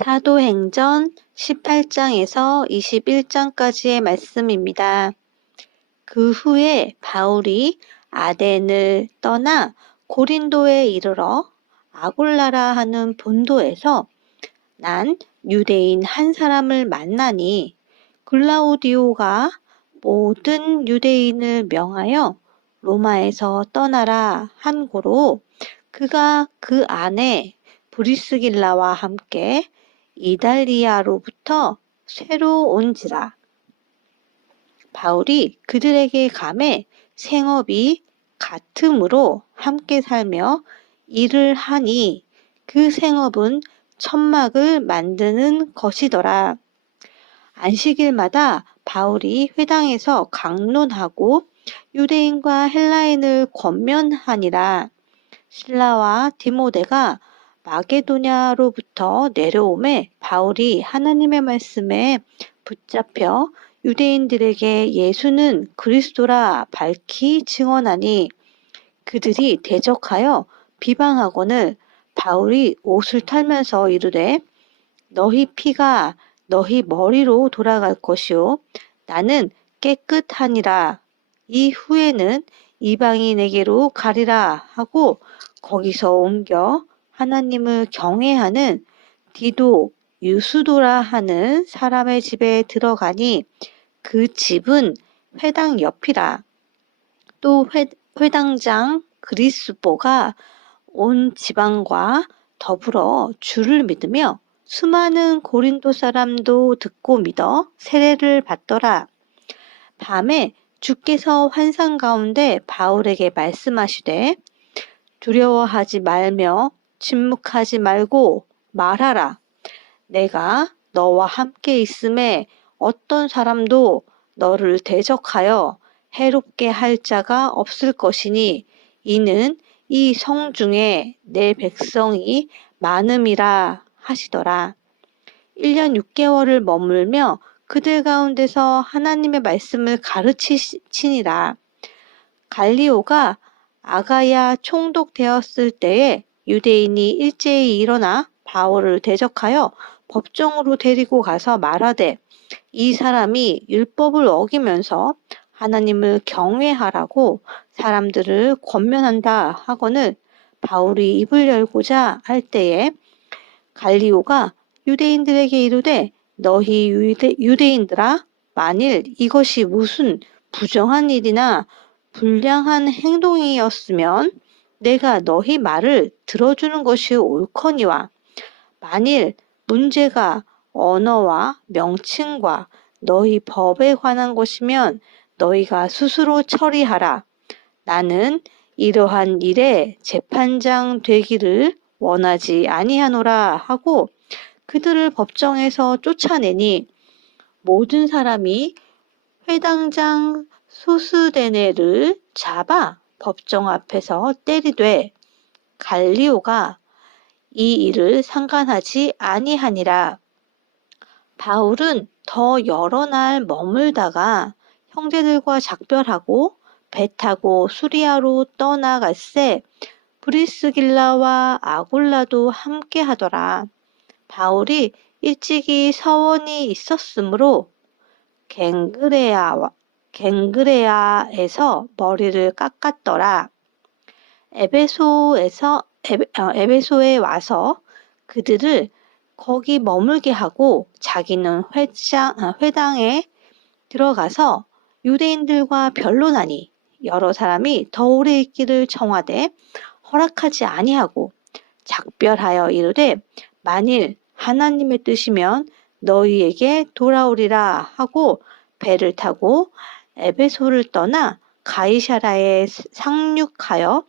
사도행전 18장에서 21장까지의 말씀입니다. 그 후에 바울이 아덴을 떠나 고린도에 이르러 아골라라 하는 본도에서 난 유대인 한 사람을 만나니 글라우디오가 모든 유대인을 명하여 로마에서 떠나라 한 고로 그가 그 안에 브리스길라와 함께 이달리아로부터 새로 온지라. 바울이 그들에게 감해 생업이 같음으로 함께 살며 일을 하니 그 생업은 천막을 만드는 것이더라. 안식일마다 바울이 회당에서 강론하고 유대인과 헬라인을 권면하니라. 실라와 디모데가 마게도냐로부터 내려오매 바울이 하나님의 말씀에 붙잡혀 유대인들에게 예수는 그리스도라 밝히 증언하니 그들이 대적하여 비방하거늘 바울이 옷을 털면서 이르되 너희 피가 너희 머리로 돌아갈 것이요 나는 깨끗하니라. 이 후에는 이방인에게로 가리라 하고 거기서 옮겨 하나님을 경외하는 디도 유수도라 하는 사람의 집에 들어가니 그 집은 회당 옆이라. 또 회당장 그리스보가 온 지방과 더불어 주를 믿으며 수많은 고린도 사람도 듣고 믿어 세례를 받더라. 밤에 주께서 환상 가운데 바울에게 말씀하시되 두려워하지 말며 침묵하지 말고 말하라. 내가 너와 함께 있음에 어떤 사람도 너를 대적하여 해롭게 할 자가 없을 것이니 이는 이 성 중에 내 백성이 많음이라 하시더라. 1년 6개월을 머물며 그들 가운데서 하나님의 말씀을 가르치시니라. 갈리오가 아가야 총독되었을 때에 유대인이 일제히 일어나 바울을 대적하여 법정으로 데리고 가서 말하되 이 사람이 율법을 어기면서 하나님을 경외하라고 사람들을 권면한다 하거늘 바울이 입을 열고자 할 때에 갈리오가 유대인들에게 이르되 너희 유대인들아 만일 이것이 무슨 부정한 일이나 불량한 행동이었으면 내가 너희 말을 들어주는 것이 옳거니와 만일 문제가 언어와 명칭과 너희 법에 관한 것이면 너희가 스스로 처리하라. 나는 이러한 일에 재판장 되기를 원하지 아니하노라 하고 그들을 법정에서 쫓아내니 모든 사람이 회당장 소스데네를 잡아 법정 앞에서 때리되 갈리오가 이 일을 상관하지 아니하니라. 바울은 더 여러 날 머물다가 형제들과 작별하고 배 타고 수리아로 떠나갈새 브리스길라와 아골라도 함께 하더라. 바울이 일찍이 서원이 있었으므로 갱그레아에서 머리를 깎았더라. 에베소에 와서 그들을 거기 머물게 하고 자기는 회당에 들어가서 유대인들과 변론하니 여러 사람이 더 오래 있기를 청하되 허락하지 아니하고 작별하여 이르되 만일 하나님의 뜻이면 너희에게 돌아오리라 하고 배를 타고 에베소를 떠나 가이사라에 상륙하여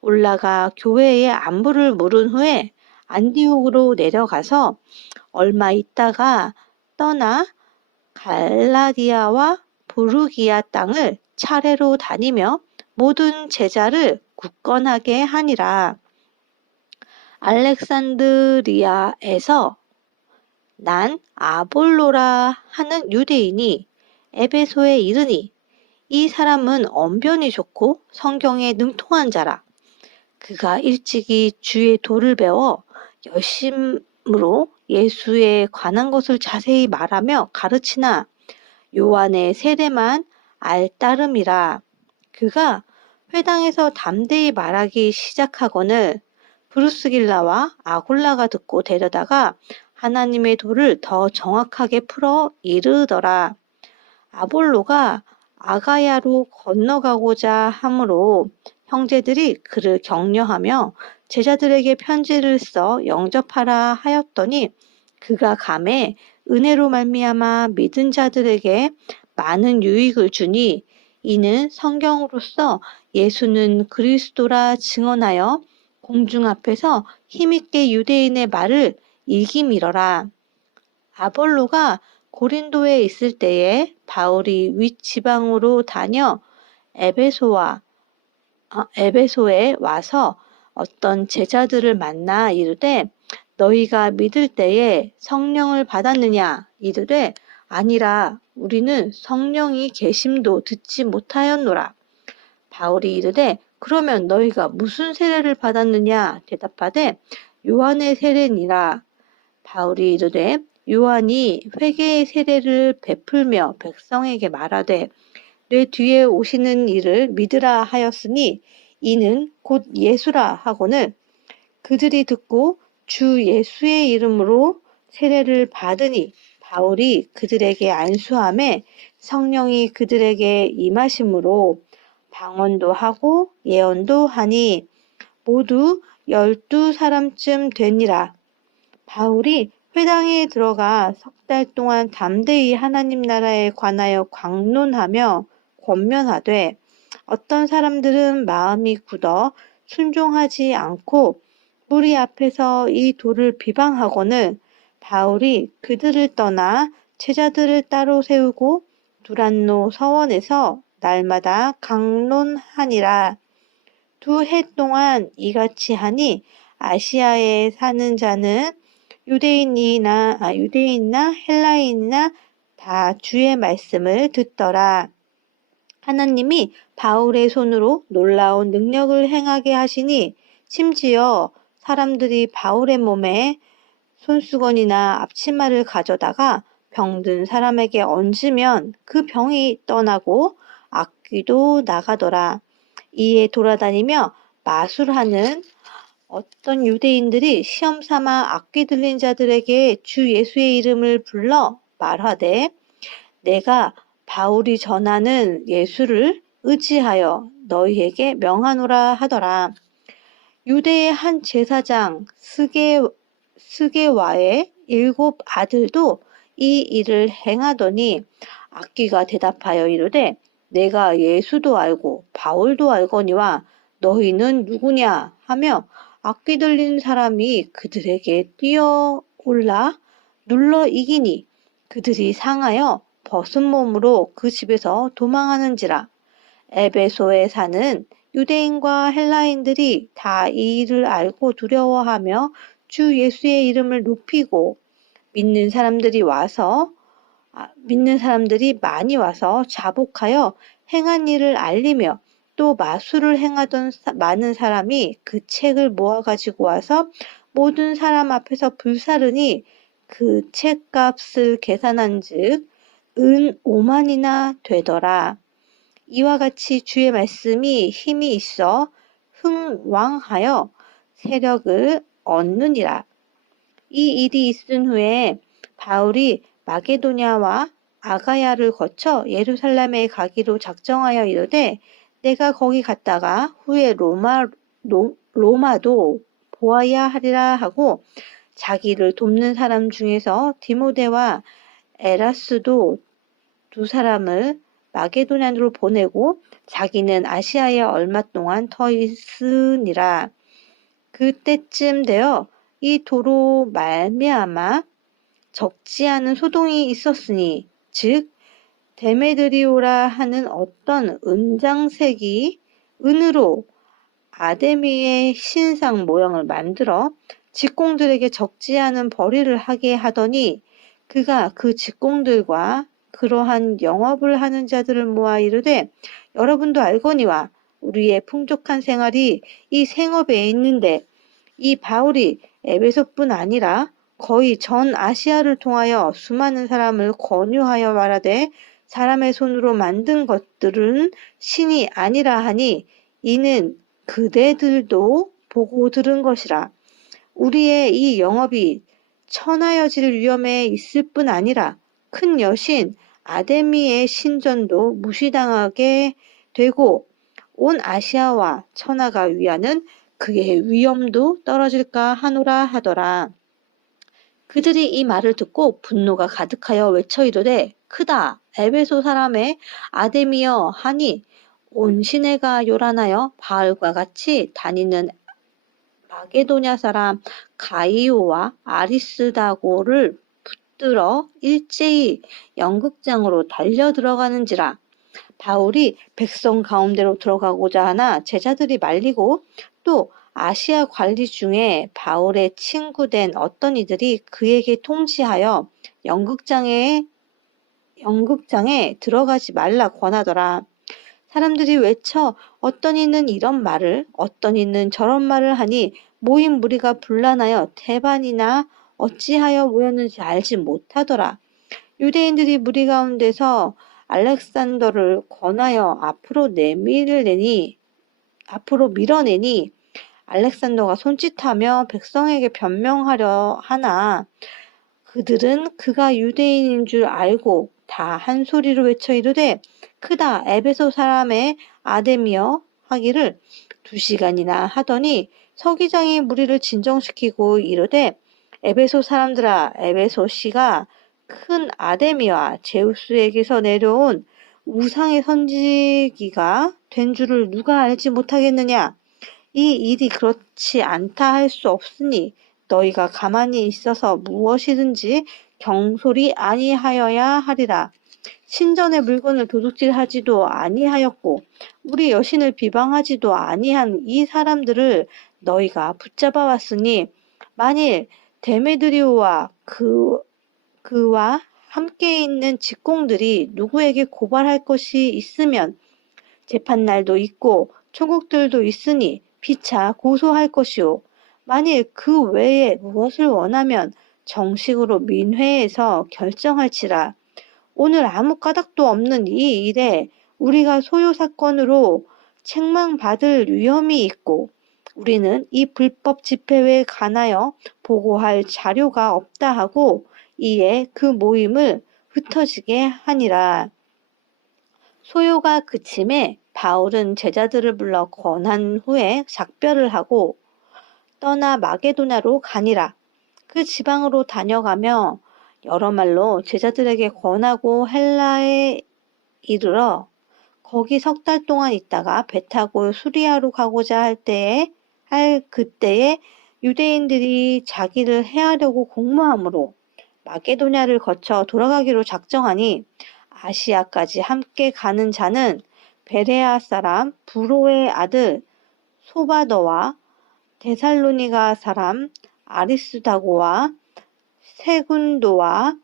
올라가 교회의 안부를 물은 후에 안디옥으로 내려가서 얼마 있다가 떠나 갈라디아와 부르기아 땅을 차례로 다니며 모든 제자를 굳건하게 하니라. 알렉산드리아에서 난 아볼로라 하는 유대인이 에베소에 이르니 이 사람은 언변이 좋고 성경에 능통한 자라. 그가 일찍이 주의 도를 배워 열심으로 이름으로 예수에 관한 것을 자세히 말하며 가르치나 요한의 세례만 알따름이라. 그가 회당에서 담대히 말하기 시작하거늘 브루스길라와 아굴라가 듣고 데려다가 하나님의 도를 더 정확하게 풀어 이르더라. 아볼로가 아가야로 건너가고자 하므로 형제들이 그를 격려하며 제자들에게 편지를 써 영접하라 하였더니 그가 감에 은혜로 말미암아 믿은 자들에게 많은 유익을 주니 이는 성경으로서 예수는 그리스도라 증언하여 공중 앞에서 힘있게 유대인의 말을 일기밀어라. 아볼로가 고린도에 있을 때에 바울이 윗지방으로 다녀 에베소에 와서 어떤 제자들을 만나 이르되 너희가 믿을 때에 성령을 받았느냐 이르되 아니라 우리는 성령이 계심도 듣지 못하였노라. 바울이 이르되 그러면 너희가 무슨 세례를 받았느냐 대답하되 요한의 세례니라. 바울이 이르되 요한이 회개의 세례를 베풀며 백성에게 말하되 내 뒤에 오시는 이를 믿으라 하였으니 이는 곧 예수라 하거늘 그들이 듣고 주 예수의 이름으로 세례를 받으니 바울이 그들에게 안수하매 성령이 그들에게 임하심으로 방언도 하고 예언도 하니 모두 12사람쯤 되니라. 바울이 회당에 들어가 석 달 동안 담대히 하나님 나라에 관하여 강론하며 권면하되 어떤 사람들은 마음이 굳어 순종하지 않고 무리 앞에서 이 도를 비방하거늘 바울이 그들을 떠나 제자들을 따로 세우고 두란노 서원에서 날마다 강론하니라. 2해 동안 이같이 하니 아시아에 사는 자는 유대인이나 헬라인이나 다 주의 말씀을 듣더라. 하나님이 바울의 손으로 놀라운 능력을 행하게 하시니 심지어 사람들이 바울의 몸에 손수건이나 앞치마를 가져다가 병든 사람에게 얹으면 그 병이 떠나고 악귀도 나가더라. 이에 돌아다니며 마술하는 어떤 유대인들이 시험 삼아 악귀 들린 자들에게 주 예수의 이름을 불러 말하되 내가 바울이 전하는 예수를 의지하여 너희에게 명하노라 하더라. 유대의 한 제사장 스게와의 7 아들도 이 일을 행하더니 악귀가 대답하여 이르되 내가 예수도 알고 바울도 알거니와 너희는 누구냐 하며 악귀 들린 사람이 그들에게 뛰어올라 눌러 이기니 그들이 상하여 벗은 몸으로 그 집에서 도망하는지라. 에베소에 사는 유대인과 헬라인들이 다 이 일을 알고 두려워하며 주 예수의 이름을 높이고 믿는 사람들이 많이 와서 자복하여 행한 일을 알리며 또 마술을 행하던 많은 사람이 그 책을 모아 가지고 와서 모든 사람 앞에서 불사르니 그 책값을 계산한즉 은 5만이나 되더라. 이와 같이 주의 말씀이 힘이 있어 흥왕하여 세력을 얻느니라. 이 일이 있은 후에 바울이 마게도냐와 아가야를 거쳐 예루살렘에 가기로 작정하여 이르되 내가 거기 갔다가 후에 로마도 보아야 하리라 하고 자기를 돕는 사람 중에서 디모데와 에라스도 2사람을 마게도냐로 보내고 자기는 아시아에 얼마 동안 더 있으니라. 그때쯤 되어 이 도로 말미암아 적지 않은 소동이 있었으니 즉 데메드리오라 하는 어떤 은장색이 은으로 아데미의 신상 모형을 만들어 직공들에게 적지 않은 벌이를 하게 하더니 그가 그 직공들과 그러한 영업을 하는 자들을 모아 이르되 여러분도 알거니와 우리의 풍족한 생활이 이 생업에 있는데 이 바울이 에베소뿐 아니라 거의 전 아시아를 통하여 수많은 사람을 권유하여 말하되 사람의 손으로 만든 것들은 신이 아니라 하니 이는 그대들도 보고 들은 것이라. 우리의 이 영업이 천하여질 위험에 있을 뿐 아니라 큰 여신 아데미의 신전도 무시당하게 되고 온 아시아와 천하가 위하는 그의 위엄도 떨어질까 하노라 하더라. 그들이 이 말을 듣고 분노가 가득하여 외쳐 이르되 크다 에베소 사람의 아데미여 하니 온 시내가 요란하여 바알과 같이 다니는 마게도냐 사람 가이오와 아리스다고를 붙들어 일제히 연극장으로 달려 들어가는지라. 바울이 백성 가운데로 들어가고자 하나 제자들이 말리고 또 아시아 관리 중에 바울의 친구된 어떤 이들이 그에게 통지하여 연극장에 들어가지 말라 권하더라. 사람들이 외쳐 어떤 이는 이런 말을 어떤 이는 저런 말을 하니 모인 무리가 분란하여 태반이나 어찌하여 모였는지 알지 못하더라. 유대인들이 무리 가운데서 알렉산더를 권하여 앞으로 밀어내니 알렉산더가 손짓하며 백성에게 변명하려 하나 그들은 그가 유대인인 줄 알고 다 한 소리로 외쳐 이르되 크다 에베소 사람의 아데미여 하기를 2시간이나 하더니 서기장이 무리를 진정시키고 이르되 에베소 사람들아 에베소 씨가 큰 아데미와 제우스에게서 내려온 우상의 선지기가 된 줄을 누가 알지 못하겠느냐. 이 일이 그렇지 않다 할 수 없으니 너희가 가만히 있어서 무엇이든지 경솔이 아니하여야 하리라. 신전의 물건을 도둑질하지도 아니하였고 우리 여신을 비방하지도 아니한 이 사람들을 너희가 붙잡아 왔으니 만일 데메드리오와 그와 함께 있는 직공들이 누구에게 고발할 것이 있으면 재판날도 있고 총국들도 있으니 피차 고소할 것이오. 만일 그 외에 무엇을 원하면 정식으로 민회에서 결정할지라. 오늘 아무 까닭도 없는 이 일에 우리가 소요 사건으로 책망받을 위험이 있고 우리는 이 불법 집회에 관하여 보고할 자료가 없다 하고 이에 그 모임을 흩어지게 하니라. 소요가 그침에 바울은 제자들을 불러 권한 후에 작별을 하고 떠나 마게도냐로 가니라. 그 지방으로 다녀가며 여러 말로 제자들에게 권하고 헬라에 이르러 거기 3달 동안 있다가 배 타고 수리아로 가고자 할 그때에 유대인들이 자기를 해하려고 공모함으로 마게도냐를 거쳐 돌아가기로 작정하니 아시아까지 함께 가는 자는 베레아 사람 부로의 아들 소바더와 데살로니가 사람 아리스다고와 세군도와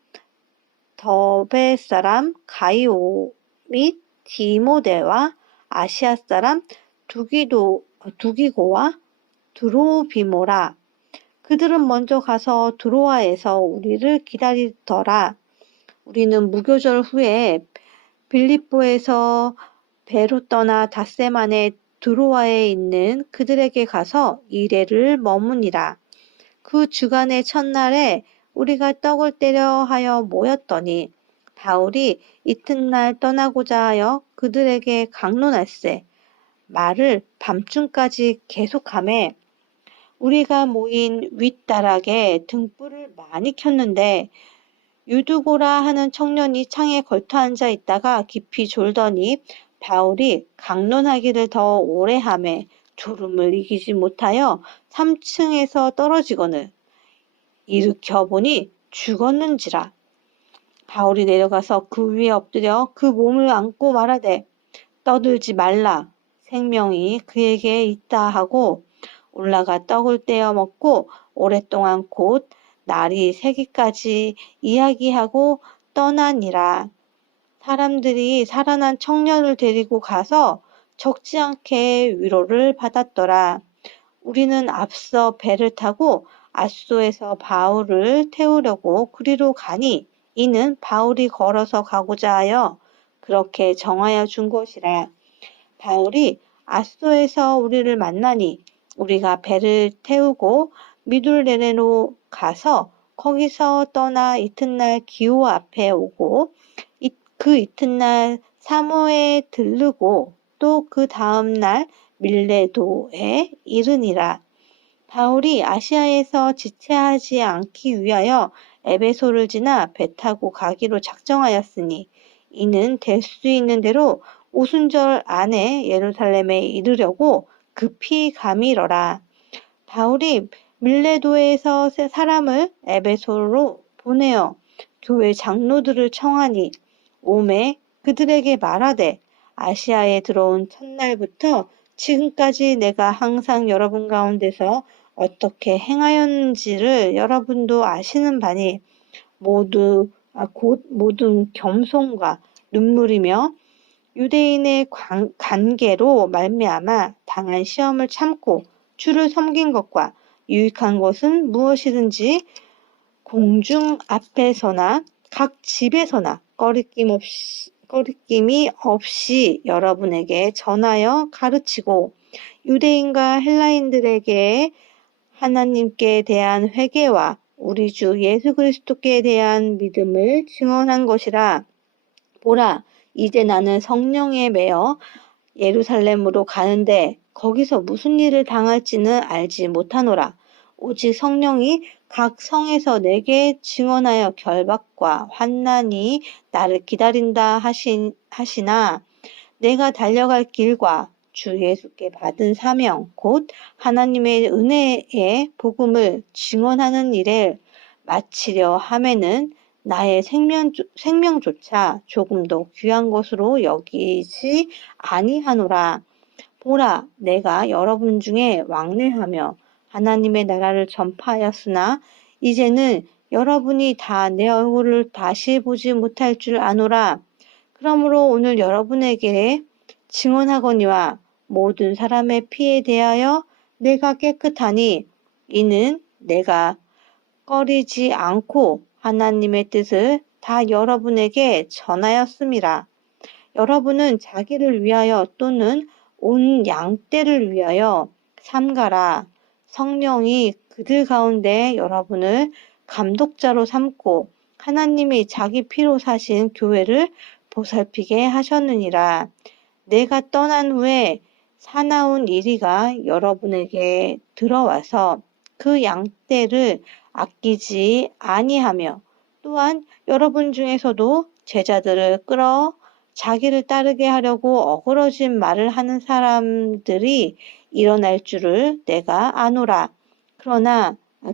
더베 사람 가이오 및 디모데와 아시아 사람 두기고와 드로비모라. 그들은 먼저 가서 드로아에서 우리를 기다리더라. 우리는 무교절 후에 빌립보에서 배로 떠나 닷새만에 드로아에 있는 그들에게 가서 이레를 머무니라. 그 주간의 첫날에 우리가 떡을 떼려 하여 모였더니 바울이 이튿날 떠나고자 하여 그들에게 강론할세 말을 밤중까지 계속하매 우리가 모인 윗다락에 등불을 많이 켰는데 유두고라 하는 청년이 창에 걸터 앉아 있다가 깊이 졸더니 바울이 강론하기를 더 오래 하매 졸음을 이기지 못하여 3층에서 떨어지거늘 일으켜 보니 죽었는지라. 바울이 내려가서 그 위에 엎드려 그 몸을 안고 말하되 떠들지 말라 생명이 그에게 있다 하고 올라가 떡을 떼어 먹고 오랫동안 곧 날이 새기까지 이야기하고 떠나니라. 사람들이 살아난 청년을 데리고 가서 적지 않게 위로를 받았더라. 우리는 앞서 배를 타고 앗소에서 바울을 태우려고 그리로 가니 이는 바울이 걸어서 가고자 하여 그렇게 정하여 준 것이라. 바울이 앗소에서 우리를 만나니 우리가 배를 태우고 미둘레네로 가서 거기서 떠나 이튿날 기호 앞에 오고 그 이튿날 사모에 들르고 또 그 다음 날 밀레도에 이르니라. 바울이 아시아에서 지체하지 않기 위하여 에베소를 지나 배 타고 가기로 작정하였으니 이는 될 수 있는 대로 오순절 안에 예루살렘에 이르려고 급히 가미러라. 바울이 밀레도에서 사람을 에베소로 보내어 교회 장로들을 청하니 오매 그들에게 말하되 아시아에 들어온 첫날부터 지금까지 내가 항상 여러분 가운데서 어떻게 행하였는지를 여러분도 아시는 바니 곧 모든 겸손과 눈물이며 유대인의 관계로 말미암아 당한 시험을 참고 주를 섬긴 것과 유익한 것은 무엇이든지 공중 앞에서나 각 집에서나 꺼리낌이 없이 여러분에게 전하여 가르치고 유대인과 헬라인들에게 하나님께 대한 회개와 우리 주 예수 그리스도께 대한 믿음을 증언한 것이라. 보라, 이제 나는 성령에 매여 예루살렘으로 가는데 거기서 무슨 일을 당할지는 알지 못하노라. 오직 성령이 각 성에서 내게 증언하여 결박과 환난이 나를 기다린다 하시나 내가 달려갈 길과 주 예수께 받은 사명 곧 하나님의 은혜의 복음을 증언하는 일을 마치려 함에는 나의 생명조차 조금도 귀한 것으로 여기지 아니하노라. 보라, 내가 여러분 중에 왕래하며 하나님의 나라를 전파하였으나 이제는 여러분이 다 내 얼굴을 다시 보지 못할 줄 아노라. 그러므로 오늘 여러분에게 증언하거니와 모든 사람의 피에 대하여 내가 깨끗하니 이는 내가 꺼리지 않고 하나님의 뜻을 다 여러분에게 전하였음이라. 여러분은 자기를 위하여 또는 온 양떼를 위하여 삼가라. 성령이 그들 가운데 여러분을 감독자로 삼고 하나님이 자기 피로 사신 교회를 보살피게 하셨느니라. 내가 떠난 후에 사나운 이리가 여러분에게 들어와서 그 양떼를 아끼지 아니하며 또한 여러분 중에서도 제자들을 끌어 자기를 따르게 하려고 어그러진 말을 하는 사람들이 일어날 줄을 내가 아노라.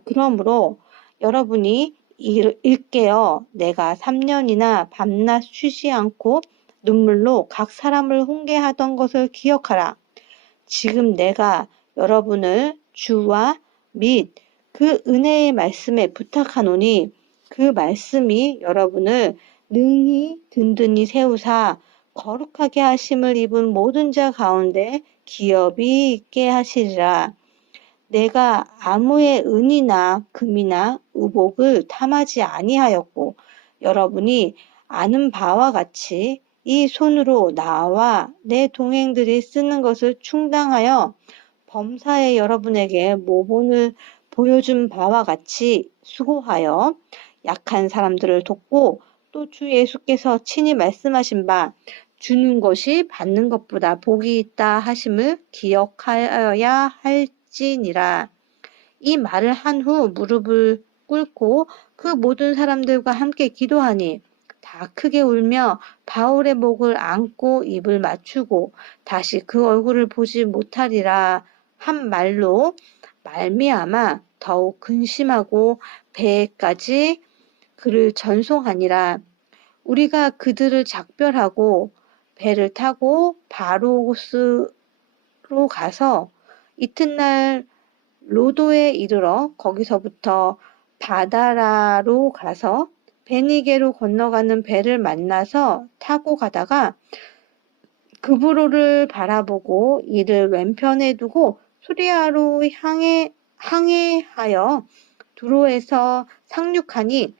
그러므로 여러분이 일깨어 내가 3년이나 밤낮 쉬지 않고 눈물로 각 사람을 훈계하던 것을 기억하라. 지금 내가 여러분을 주와 및 그 은혜의 말씀에 부탁하노니 그 말씀이 여러분을 능히 든든히 세우사 거룩하게 하심을 입은 모든 자 가운데 기업이 있게 하시리라. 내가 아무의 은이나 금이나 의복을 탐하지 아니하였고 여러분이 아는 바와 같이 이 손으로 나와 내 동행들이 쓰는 것을 충당하여 범사에 여러분에게 모본을 보여준 바와 같이 수고하여 약한 사람들을 돕고 또 주 예수께서 친히 말씀하신 바 주는 것이 받는 것보다 복이 있다 하심을 기억하여야 할지니라. 이 말을 한 후 무릎을 꿇고 그 모든 사람들과 함께 기도하니 다 크게 울며 바울의 목을 안고 입을 맞추고 다시 그 얼굴을 보지 못하리라 한 말로 말미암아 더욱 근심하고 배에까지 그를 전송하니라. 우리가 그들을 작별하고 배를 타고 바로스로 가서 이튿날 로도에 이르러 거기서부터 바다라로 가서 베니게로 건너가는 배를 만나서 타고 가다가 그브로를 바라보고 이를 왼편에 두고 수리아로 항해하여 두로에서 상륙하니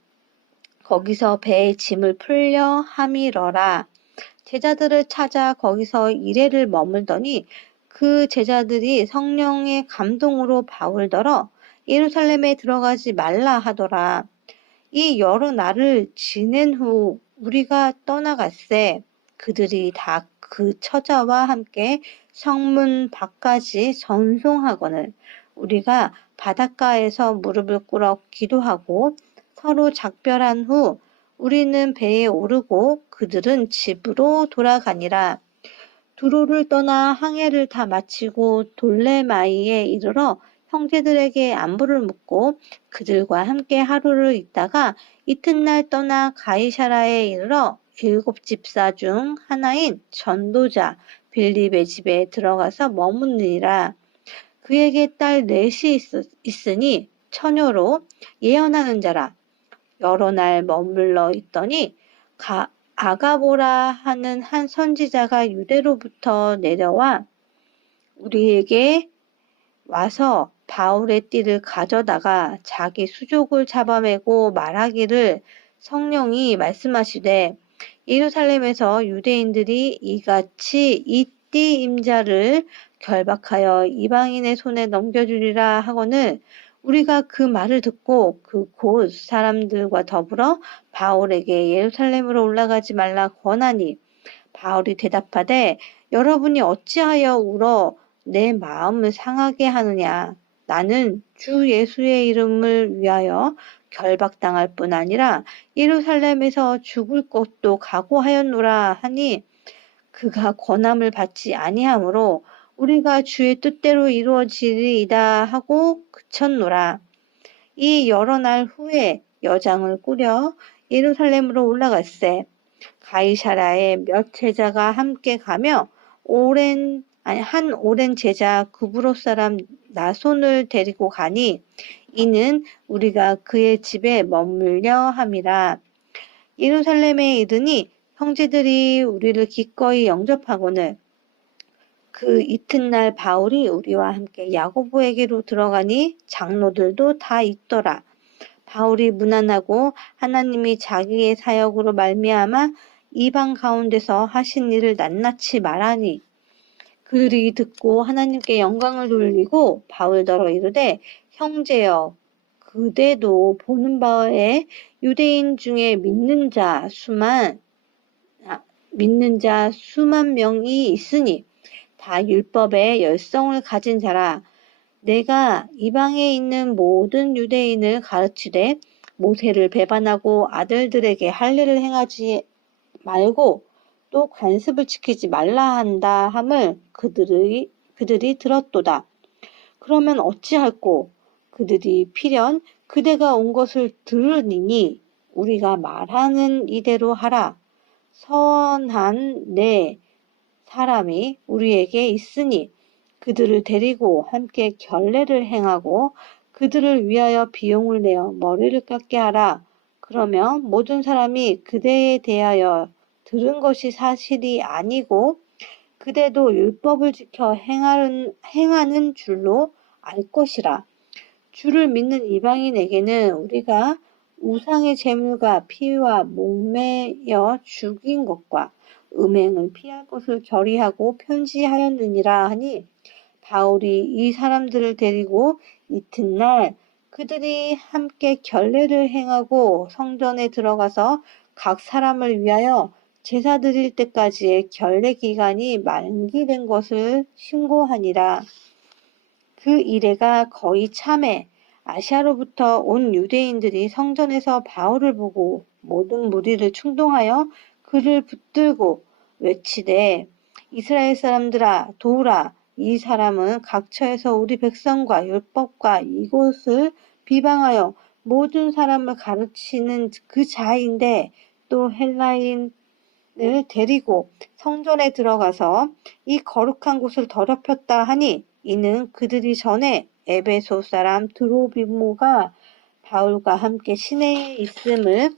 거기서 배의 짐을 풀려 함이러라. 제자들을 찾아 거기서 이레를 머물더니 그 제자들이 성령의 감동으로 바울더러 예루살렘에 들어가지 말라 하더라. 이 여러 날을 지낸 후 우리가 떠나갔세. 그들이 다 그 처자와 함께 성문 밖까지 전송하거늘 우리가 바닷가에서 무릎을 꿇어 기도하고 서로 작별한 후 우리는 배에 오르고 그들은 집으로 돌아가니라. 두로를 떠나 항해를 다 마치고 돌레마이에 이르러 형제들에게 안부를 묻고 그들과 함께 하루를 있다가 이튿날 떠나 가이사라에 이르러 7 집사 중 하나인 전도자 빌립의 집에 들어가서 머무니라. 그에게 딸 넷이 있으니 처녀로 예언하는 자라. 여러 날 머물러 있더니 아가보라 하는 한 선지자가 유대로부터 내려와 우리에게 와서 바울의 띠를 가져다가 자기 수족을 잡아매고 말하기를 성령이 말씀하시되 예루살렘에서 유대인들이 이같이 이 띠 임자를 결박하여 이방인의 손에 넘겨주리라 하거늘 우리가 그 말을 듣고 그 곳 사람들과 더불어 바울에게 예루살렘으로 올라가지 말라 권하니 바울이 대답하되 여러분이 어찌하여 울어 내 마음을 상하게 하느냐. 나는 주 예수의 이름을 위하여 결박당할 뿐 아니라 예루살렘에서 죽을 것도 각오하였노라 하니 그가 권함을 받지 아니하므로 우리가 주의 뜻대로 이루어지리이다 하고 그쳤노라. 이 여러 날 후에 여장을 꾸려 예루살렘으로 올라갔세. 가이사라에 몇 제자가 함께 가며 한 오랜 제자 구브로 사람 나손을 데리고 가니 이는 우리가 그의 집에 머물려 함이라. 예루살렘에 이르니 형제들이 우리를 기꺼이 영접하거늘 그 이튿날 바울이 우리와 함께 야고보에게로 들어가니 장로들도 다 있더라. 바울이 무난하고 하나님이 자기의 사역으로 말미암아 이방 가운데서 하신 일을 낱낱이 말하니 그들이 듣고 하나님께 영광을 돌리고 바울더러 이르되 형제여 그대도 보는 바에 유대인 중에 믿는 자 수만 명이 있으니 다 율법의 열성을 가진 자라. 내가 이방에 있는 모든 유대인을 가르치되 모세를 배반하고 아들들에게 할례를 행하지 말고 또 관습을 지키지 말라 한다 함을 그들이 들었도다. 그러면 어찌할꼬? 그들이 필연 그대가 온 것을 들으니 우리가 말하는 이대로 하라. 선한 네 사람이 우리에게 있으니 그들을 데리고 함께 결례를 행하고 그들을 위하여 비용을 내어 머리를 깎게 하라. 그러면 모든 사람이 그대에 대하여 들은 것이 사실이 아니고 그대도 율법을 지켜 행하는 줄로 알 것이라. 주를 믿는 이방인에게는 우리가 우상의 제물과 피와 목매여 죽인 것과 음행을 피할 것을 결의하고 편지하였느니라 하니 바울이 이 사람들을 데리고 이튿날 그들이 함께 결례를 행하고 성전에 들어가서 각 사람을 위하여 제사 드릴 때까지의 결례 기간이 만기된 것을 신고하니라. 그 이래가 거의 참에 아시아로부터 온 유대인들이 성전에서 바울을 보고 모든 무리를 충동하여 그를 붙들고 외치되 이스라엘 사람들아 도우라. 이 사람은 각처에서 우리 백성과 율법과 이곳을 비방하여 모든 사람을 가르치는 그 자인데 또 헬라인을 데리고 성전에 들어가서 이 거룩한 곳을 더럽혔다 하니 이는 그들이 전에 에베소 사람 드로비모가 바울과 함께 시내에 있음을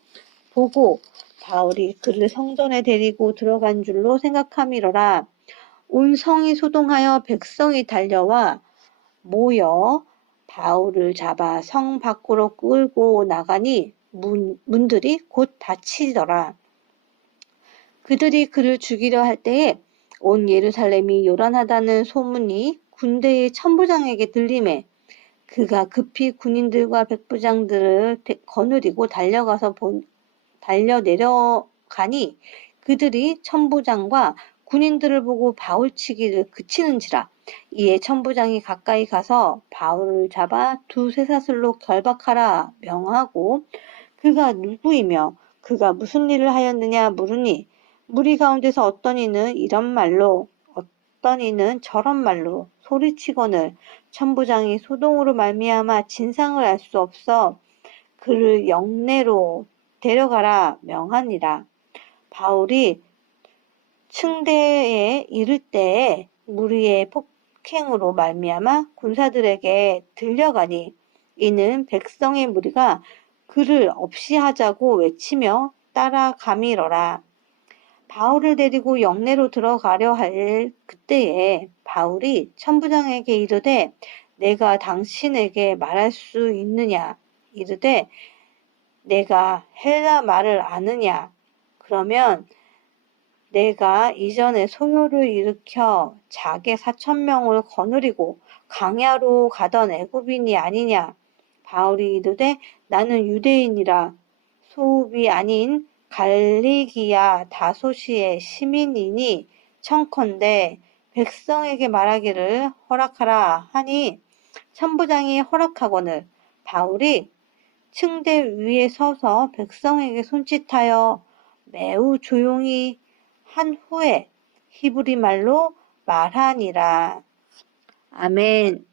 보고 바울이 그를 성전에 데리고 들어간 줄로 생각함이러라. 온 성이 소동하여 백성이 달려와 모여 바울을 잡아 성 밖으로 끌고 나가니 문들이 곧 닫히더라. 그들이 그를 죽이려 할 때에 온 예루살렘이 요란하다는 소문이 군대의 천부장에게 들리매 그가 급히 군인들과 백부장들을 거느리고 달려 내려가니 그들이 천부장과 군인들을 보고 바울치기를 그치는지라. 이에 천부장이 가까이 가서 바울을 잡아 두세 사슬로 결박하라 명하고 그가 누구이며 그가 무슨 일을 하였느냐 물으니 무리 가운데서 어떤 이는 이런 말로 어떤 이는 저런 말로 소리치거늘 천부장이 소동으로 말미암아 진상을 알 수 없어 그를 영내로 데려가라 명하니라. 바울이 층대에 이를 때에 무리의 폭행으로 말미암아 군사들에게 들려가니 이는 백성의 무리가 그를 없이 하자고 외치며 따라가미러라. 바울을 데리고 영내로 들어가려 할 그때에 바울이 천부장에게 이르되 내가 당신에게 말할 수 있느냐 이르되 내가 헬라 말을 아느냐 그러면 내가 이전에 소요를 일으켜 자개 4,000명을 거느리고 강야로 가던 애굽인이 아니냐. 바울이 이르되 나는 유대인이라 소읍이 아닌 갈리기아 다소시의 시민이니 청컨대 백성에게 말하기를 허락하라 하니 천부장이 허락하거늘 바울이 층대 위에 서서 백성에게 손짓하여 매우 조용히 한 후에 히브리 말로 말하니라. 아멘.